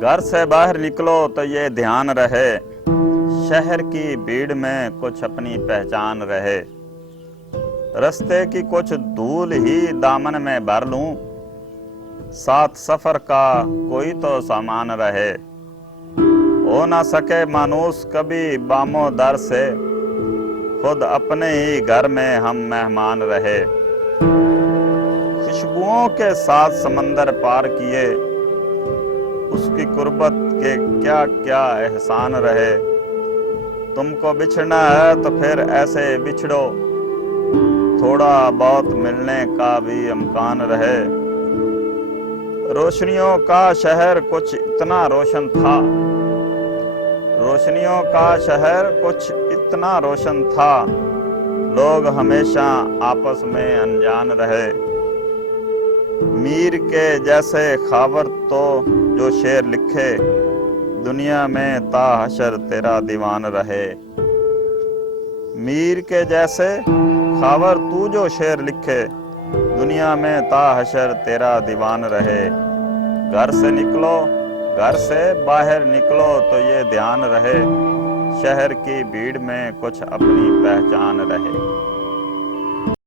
گھر سے باہر نکلو تو یہ دھیان رہے، شہر کی بھیڑ میں کچھ اپنی پہچان رہے۔ رستے کی کچھ دھول ہی دامن میں بھر لوں، ساتھ سفر کا کوئی تو سامان رہے۔ ہو نہ سکے مانوس کبھی بام و در سے، خود اپنے ہی گھر میں ہم مہمان رہے۔ خوشبوؤں کے ساتھ سمندر پار کیے، اس کی قربت کے کیا کیا احسان رہے۔ تم کو بچھڑنا ہے تو پھر ایسے بچھڑو، تھوڑا بہت ملنے کا بھی امکان رہے۔ روشنیوں کا شہر کچھ اتنا روشن تھا، روشنیوں کا شہر کچھ اتنا روشن تھا، لوگ ہمیشہ آپس میں انجان رہے۔ میر کے جیسے خاور تو جو شعر لکھے، دنیا میں تا حشر تیرا دیوان رہے۔ میر کے جیسے خاور تو جو شعر لکھے، دنیا میں تا حشر تیرا دیوان رہے۔ گھر سے نکلو، گھر سے باہر نکلو تو یہ دھیان رہے، شہر کی بھیڑ میں کچھ اپنی پہچان رہے۔